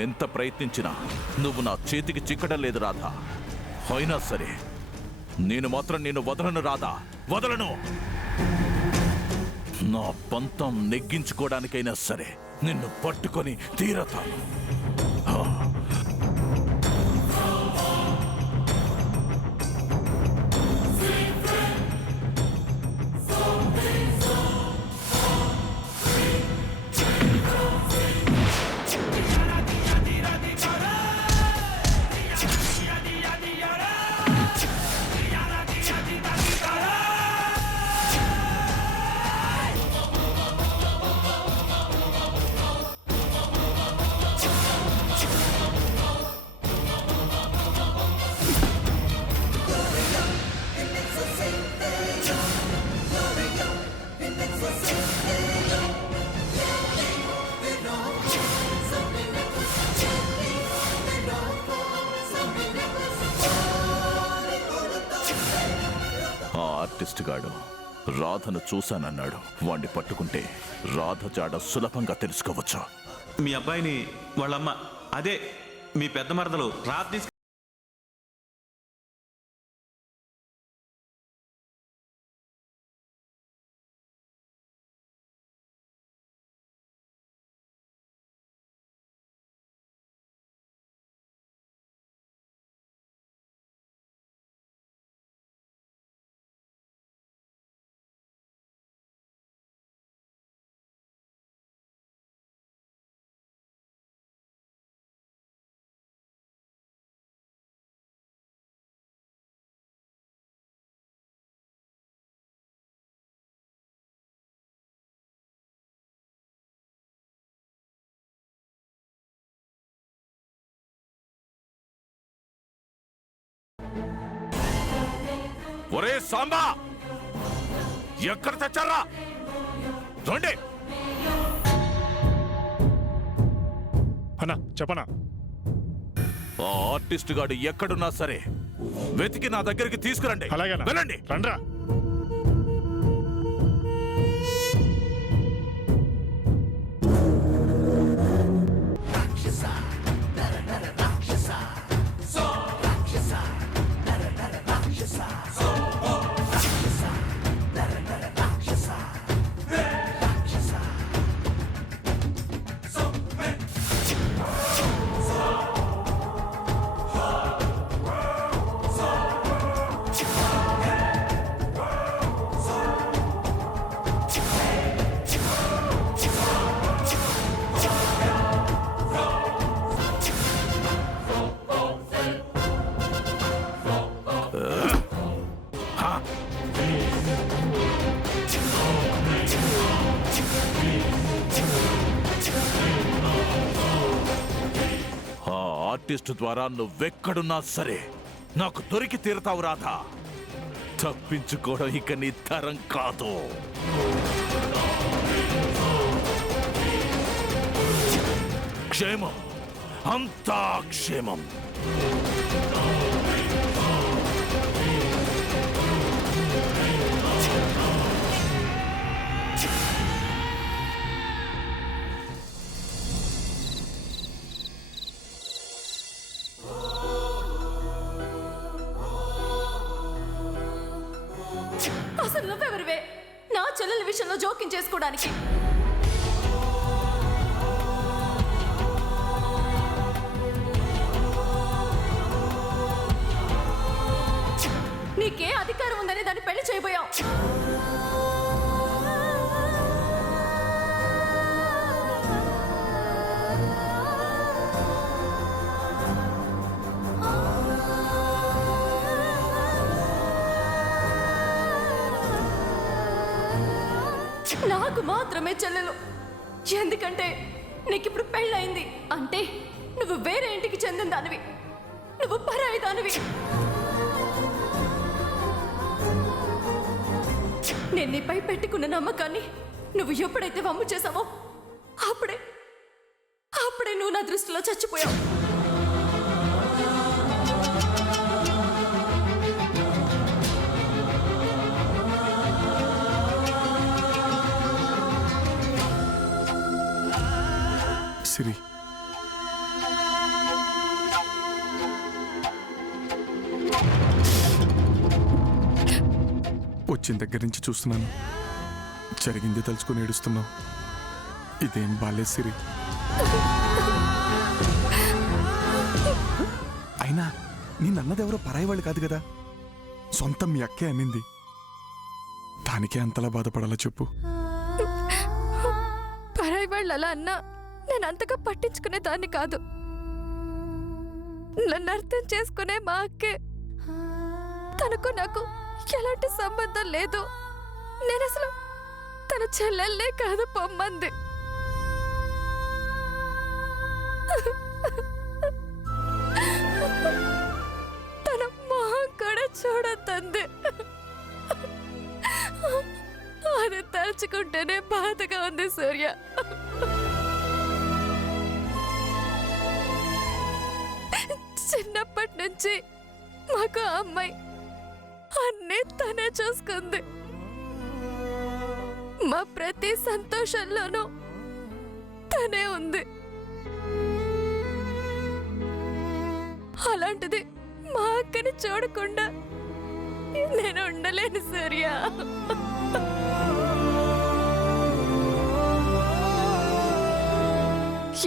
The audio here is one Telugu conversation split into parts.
నేనెంత ప్రయత్నించినా నువ్వు నా చేతికి చిక్కడం లేదు రాధా. అయినా సరే నేను మాత్రం నిన్ను వదలను రాధా, వదలను. నా పంతం నెగ్గించుకోవడానికైనా సరే నిన్ను పట్టుకొని తీరతాను. ఆర్టిస్ట్ గాడు రాధను చూశానన్నాడు. వాణ్ణి పట్టుకుంటే రాధ జాడ సులభంగా తెలుసుకోవచ్చు. మీ అబ్బాయిని వాళ్ళమ్మ, అదే మీ పెద్ద మరదలు రాధ ఒరే సాంబా, ఎక్కడ తెచ్చారా? రండి. అన్నా చెప్పనా? ఆ ఆర్టిస్ట్ గాడు ఎక్కడున్నా సరే వెతికి నా దగ్గరికి తీసుకురండి. అలాగేనా? వెళ్ళండి. రండ్రా. ఆర్టిస్ట్ ద్వారా నువ్వెక్కడున్నా సరే నాకు దొరికి తీరతావు రాధా. తప్పించుకోవడం ఇక నీ తరం కాదు. క్షేమం, అంతా క్షేమం. అసలు నువ్వెవరివే నా చెల్లెల విషయంలో జోక్యం చేసుకోవడానికి? నీకే అధికారం ఉందని దాన్ని పెళ్లి చేయబోయావు. నాకు మాత్రమే చెల్లెలు. ఎందుకంటే నీకిప్పుడు పెళ్ళయింది అంటే నువ్వు వేరే ఇంటికి చెందిన దానివి, నువ్వు పరాయి దానివి. నేను నీపై పెట్టుకున్న నమ్మకాన్ని నువ్వు ఎప్పుడైతే వమ్ము చేసావో అప్పుడే నువ్వు నా దృష్టిలో చచ్చిపోయావు. సిరి, వచ్చిన దగ్గర నుంచి చూస్తున్నాను. జరిగింది తలుచుకుని ఏడుస్తున్నావు. ఇదేం బాలేదు సిరి. అయినా నిన్నన్నదెవరో పరాయి వాళ్ళు కాదు కదా, సొంతం మీ అక్కే అనింది. దానికే అంతలా బాధపడాలా చెప్పు? పరాయి వాళ్ళు అలా అన్నా నేను అంతగా పట్టించుకునే దాన్ని కాదు. నన్ను అర్థం చేసుకునే మా అక్కే. తనకు నాకు ఎలాంటి సంబంధం లేదు. నేను అసలు తన చెల్లెల్లే కాదు పొమ్మంది. తన మొహం కూడా చూడొద్దంది. అది తలుచుకుంటేనే బాధగా ఉంది సూర్య. చిన్నప్పటి నుంచి మాకు అమ్మాయి అన్నీ తనే చూసుకుంది. మా ప్రతి సంతోషంలోనూ తనే ఉంది. అలాంటిది మా అక్కని చూడకుండా నేను ఉండలేను సూర్య.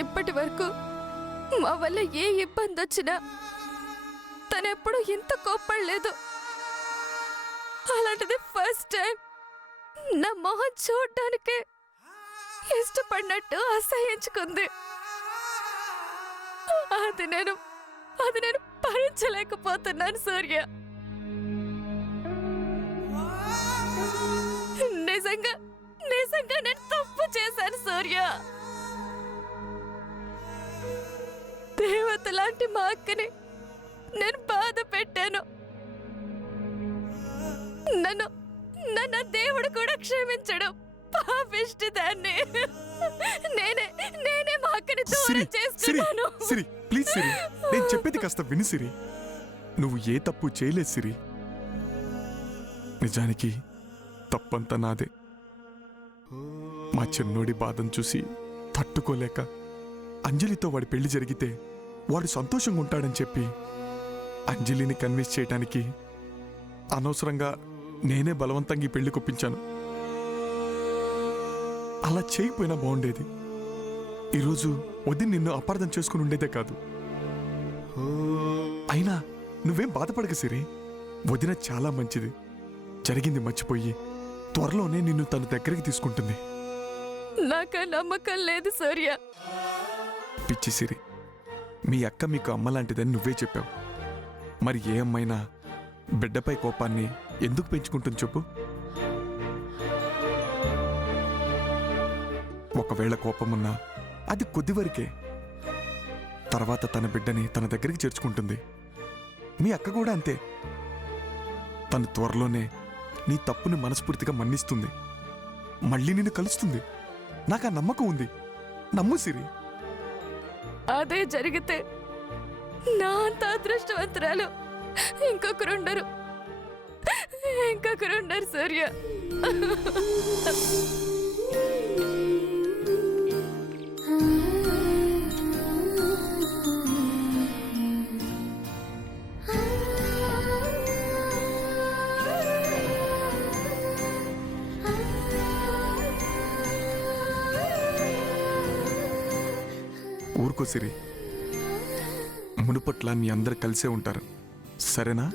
ఇప్పటి వరకు మా వల్ల ఏ ఇబ్బంది వచ్చినా తనెప్పుడు ఇంత కోప్పడలేదు. అలాంటిది ఫస్ట్ టైం నా మొహం చూడటానికే ఇష్టపడినట్టు అసహించుకుంది. అది నేను భరించలేకపోతున్నాను సూర్య. నిజంగా నేను తప్పు చేశాను సూర్య. దేవత లాంటి మా అక్కని నేను బాధ పెట్టాను. నన్ను దేవుడు కూడా క్షమించడం. పాపిష్టి దాన్ని నేనే మా అక్కని దూరం చేసుకున్నాను. సిరి ప్లీజ్ సిరి, నేను చెప్పేది కాస్త విని సిరి. నువ్వు ఏ తప్పు చేయలేదు సిరి. నిజానికి తప్పంతా నాదే. మా చిన్నోడి బాధను చూసి తట్టుకోలేక అంజలితో వాడి పెళ్లి జరిగితే వాడు సంతోషంగా ఉంటాడని చెప్పి అంజలిని కన్విన్స్ చేయటానికి అనవసరంగా నేనే బలవంతంగా ఈ పెళ్లి కొప్పించాను. అలా చేయకపోయినా బాగుండేది. ఈరోజు వదిన నిన్ను అపార్థం చేసుకుని ఉండేదే కాదు. అయినా నువ్వేం బాధపడక సిరి. వదిన చాలా మంచిది. జరిగింది మర్చిపోయి త్వరలోనే నిన్ను తన దగ్గరికి తీసుకుంటుంది. నాకు నమ్మకం లేదు సూర్య. పిచ్చి సిరి, మీ అక్క మీకు అమ్మలాంటిదని నువ్వే చెప్పావు. మరి ఏ అమ్మైనా బిడ్డపై కోపాన్ని ఎందుకు పెంచుకుంటుంది చెప్పు? ఒకవేళ కోపమున్నా అది కొద్ది వరకే. తర్వాత తన బిడ్డని తన దగ్గరికి చేర్చుకుంటుంది. మీ అక్క కూడా అంతే. తను త్వరలోనే నీ తప్పుని మనస్ఫూర్తిగా మన్నిస్తుంది. మళ్ళీ నిన్ను కలుస్తుంది. నాకు ఆ నమ్మకం ఉంది. నమ్ము సిరి. అదే జరిగితే నా అంత అదృష్టవంతురాలు ఇంకొకరుండరు సూర్య. ఊరుకో సిరి. మునుపట్ల మీ అందరు కలిసే ఉంటారు, సరేనా?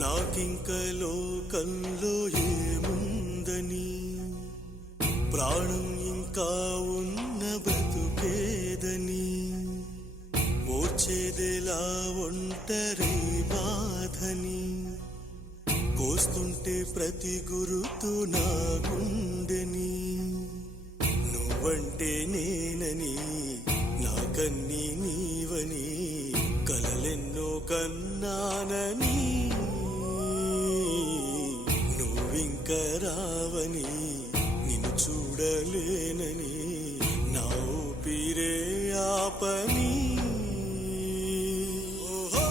నాకింక లోకంలో ఏముందని, ప్రాణం ఇంకా ఉన్న బ్రతుకేదని, మోచేదెలా ఒంటరి బాధని, కోస్తుంటే ప్రతి గురుతు నా గుండెని, నువ్వంటే నేనని నాకన్నీ నీవని కలలెన్నో కన్నానని, నువ్వింక రావని నిన్ను చూడలేనని నా ఊపిరే ఆపని. ఓహో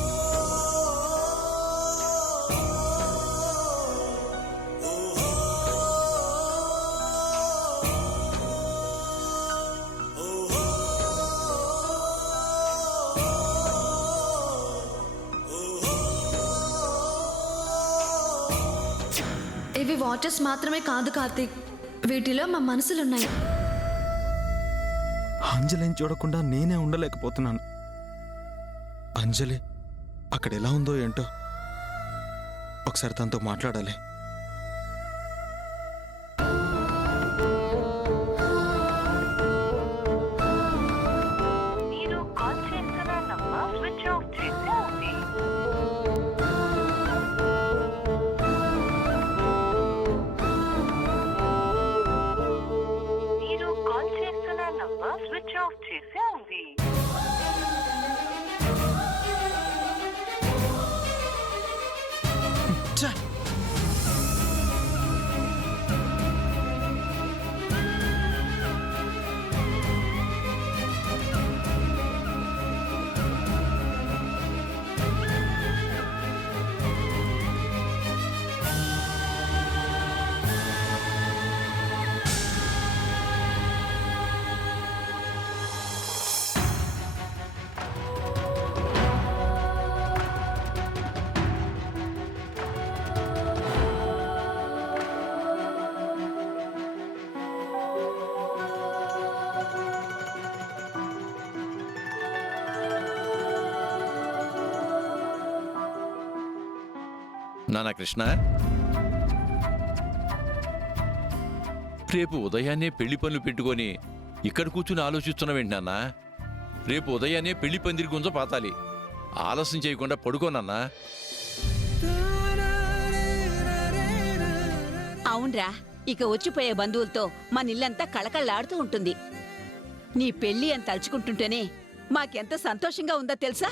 ఇవి వాచెస్ మాత్రమే కాదు కార్తీక్, వీటిలో మా మనసులున్నాయి. అంజలిని చూడకుండా నేనే ఉండలేకపోతున్నాను. అంజలి అక్కడ ఎలా ఉందో ఏంటో, ఒకసారి తనతో మాట్లాడాలి. మీరు కాల్ చేస్తున్న నంబర్ స్విచ్ ఆఫ్ చేసి ఉంది. మీరు కాల్ చేస్తున్న నంబర్ స్విచ్ ఆఫ్ చేసి ఉంది. ఛే! నానా కృష్ణ, రేపు ఉదయాన్నే పెళ్లి పనులు పెట్టుకొని ఇక్కడ కూర్చుని ఆలోచిస్తున్నావేంటి నాన్నా? రేపు ఉదయాన్నే పెళ్లి పందిరి గుంజ పాతాలి. ఆలస్యం చేయకుండా పడుకోనన్నా. అవునరా, ఇక వచ్చిపోయే బంధువులతో మన ఇల్లంతా కళకళలాడుతూ ఉంటుంది. నీ పెళ్లి అని తలుచుకుంటుంటేనే మాకెంత సంతోషంగా ఉందో తెలుసా?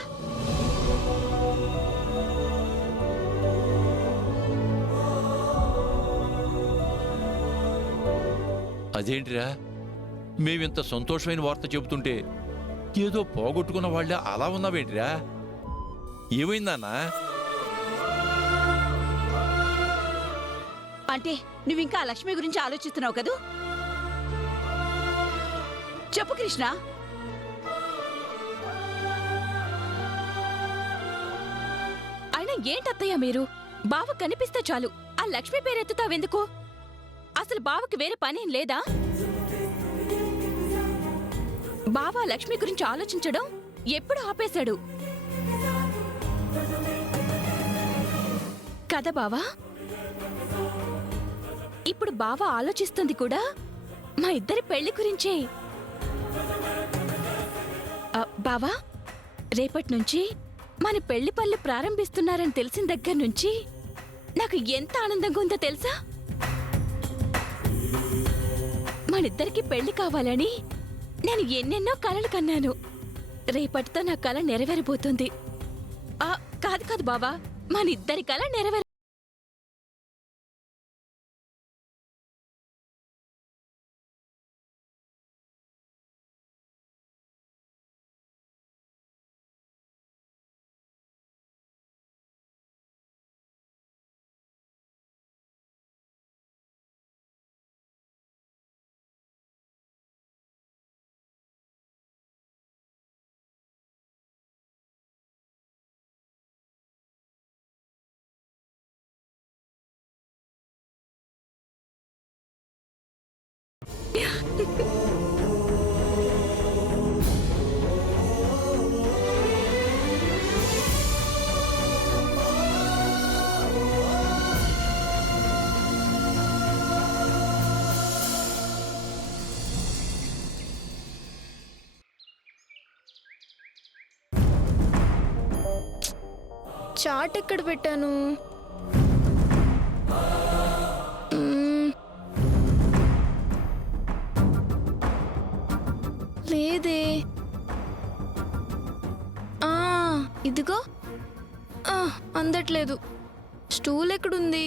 అదేంటిరా, మేమింత సంతోషమైన వార్త చెబుతుంటే ఏదో పోగొట్టుకున్న వాళ్ళ అలా ఉన్నావేంటిరా? ఏమైందన్నా? అంటే నువ్వింకా లక్ష్మి గురించి ఆలోచిస్తున్నావు కదూ? చెప్పు కృష్ణ. అయినా ఏంటత్తయ్య మీరు? బావ కనిపిస్తే చాలు ఆ లక్ష్మి పేరెత్తుతావెందుకు? అసలు బావకి వేరే పనేం లేదా? బావ లక్ష్మి గురించి ఆలోచించడం ఎప్పుడు ఆపేశాడు కదా బావా? ఇప్పుడు బావ ఆలోచిస్తుంది కూడా మా ఇద్దరి పెళ్లి గురించే. బావా, రేపటి నుంచి మన పెళ్లి పనులు ప్రారంభిస్తున్నారని తెలిసిన దగ్గర నుంచి నాకు ఎంత ఆనందంగా ఉందో తెలుసా? మనిద్దరికి పెళ్లి కావాలని నేను ఎన్నెన్నో కలలు కన్నాను. రేపటితో నా కల నెరవేరబోతుంది. కాదు కాదు బావా, మనిద్దరి కల నెరవేర. చాట్ ఎక్కడ పెట్టాను? లేదే. ఇదిగో. అందట్లేదు. స్టూల్ ఎక్కడుంది?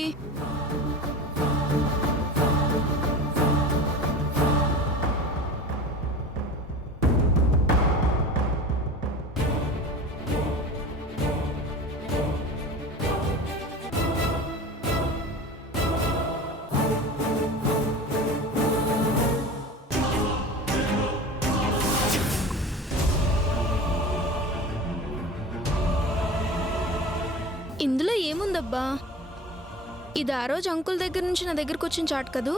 ఇందులో ఏముందబ్బా? ఇది ఆ రోజు అంకుల్ దగ్గర నుంచి నా దగ్గరకు వచ్చిన చాట్ కదూ.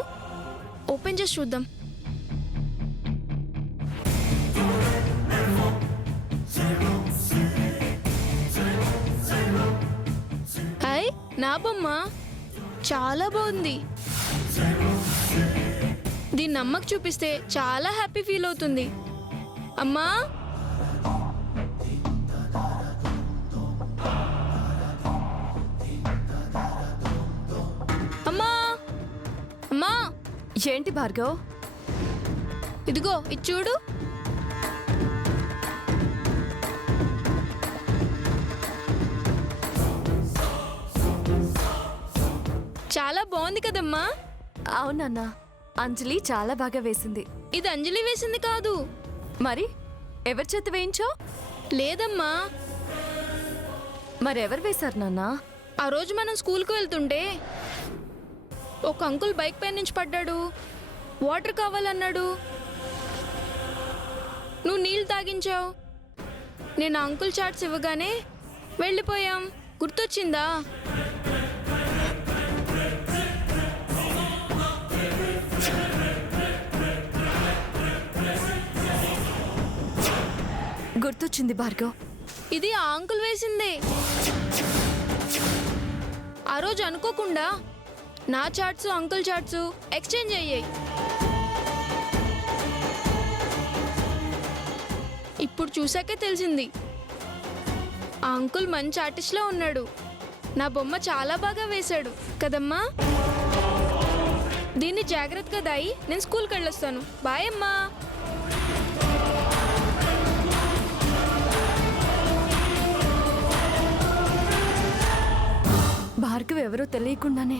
ఓపెన్ చేసి చూద్దాం. హాయ్, నా బొమ్మ చాలా బాగుంది. దీన్ని అమ్మకు చూపిస్తే చాలా హ్యాపీ ఫీల్ అవుతుంది. అమ్మా, అమ్మా, అమ్మా. ఏంటి భార్గవ్? ఇదిగో ఇది చూడు. చాలా బాగుంది కదమ్మా. అవునన్నా, అంజలి చాలా బాగా వేసింది. ఇది అంజలి వేసింది కాదు. మరి ఎవరి చేత వేయించో? లేదమ్మా, మరెవరు వేశారు నాన్నా? ఆ రోజు మనం స్కూల్కి వెళ్తుంటే ఒక అంకుల్ బైక్ పై నుంచి పడ్డాడు. వాటర్ కావాలన్నాడు. నువ్వు నీళ్ళు తాగించావు. నేను అంకుల్ చాట్స్ ఇవ్వగానే వెళ్ళిపోయాం. గుర్తొచ్చిందా? గుర్తొచ్చింది భార్గవ్. ఇది ఆ అంకుల్ వేసిందే. ఆ రోజు అనుకోకుండా నా చాట్స్ అంకుల్ చాట్స్ ఎక్స్చేంజ్ అయ్యాయి. ఇప్పుడు చూసాకే తెలిసింది ఆ అంకుల్ మంచి ఆర్టిస్ట్లా ఉన్నాడు. నా బొమ్మ చాలా బాగా వేశాడు కదమ్మా. దీన్ని జాగ్రత్తగా దాయి నేను స్కూల్కి వెళ్ళొస్తాను. బాయ్ అమ్మా. భార్గవ్ ఎవరో తెలియకుండానే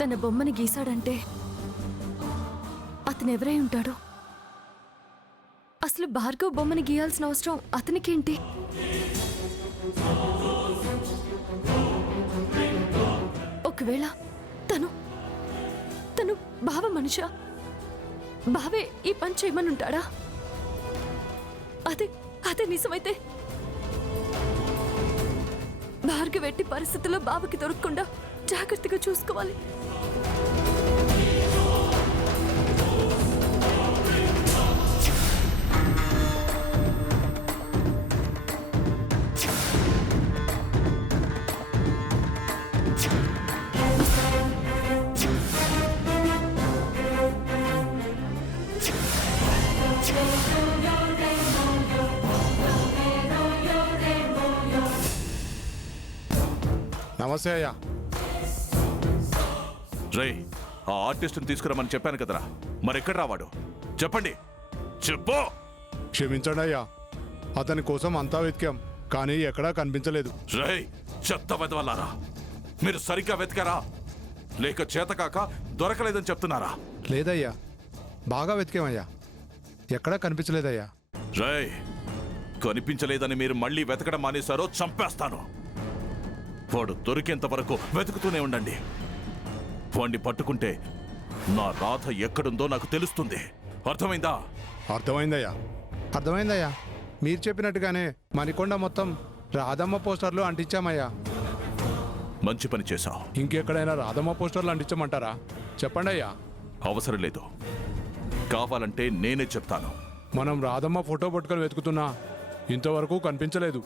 తన బొమ్మని గీశాడంటే అతను ఎవరై ఉంటాడు? అసలు భార్గవ్ బొమ్మని గీయాల్సిన అవసరం అతనికేంటి? ఒకవేళ తను బావ మనిషా? బావే ఈ పని చేయమని ఉంటాడా? అదే నిజమైతే భార్గవ్ ఎట్టి పరిస్థితుల్లో బావకి దొరకకుండా జాగ్రత్తగా చూసుకోవాలి. నమస్తే అయ్యా. రే, ఆ ఆర్టిస్ట్ని తీసుకురమ్మని చెప్పాను కదరా, మరెక్కడ రావాడు? చెప్పండి, చెప్పు. క్షమించండి అయ్యా, అతని కోసం అంతా వెతికాం కానీ ఎక్కడా కనిపించలేదు. రే, చెత్త వెదవల్లారా, మీరు సరిగ్గా వెతికారా లేక చేతకాక దొరకలేదని చెప్తున్నారా? లేదయ్యా, బాగా వెతికామయ్యా, ఎక్కడా కనిపించలేదయ్యా. రే, కనిపించలేదని మీరు మళ్ళీ వెతకడం మానేశారో చంపేస్తాను. వాడు దొరికేంత వరకు వెతుకుతూనే ఉండండి. వాడిని పట్టుకుంటే నా రాధ ఎక్కడుందో నాకు తెలుస్తుంది. అర్థమైందా? అర్థమైందయ్యా. మీరు చెప్పినట్టుగానే మణికొండ మొత్తం రాధమ్మ పోస్టర్లు అంటించామయ్యా. మంచి పని చేశావు. ఇంకెక్కడైనా రాధమ్మ పోస్టర్లు అంటించమంటారా? చెప్పండి అయ్యా. అవసరం లేదు, కావాలంటే నేనే చెప్తాను. మనం రాధమ్మ ఫోటో పట్టుకొని వెతుకుతున్నా ఇంతవరకు కనిపించలేదు.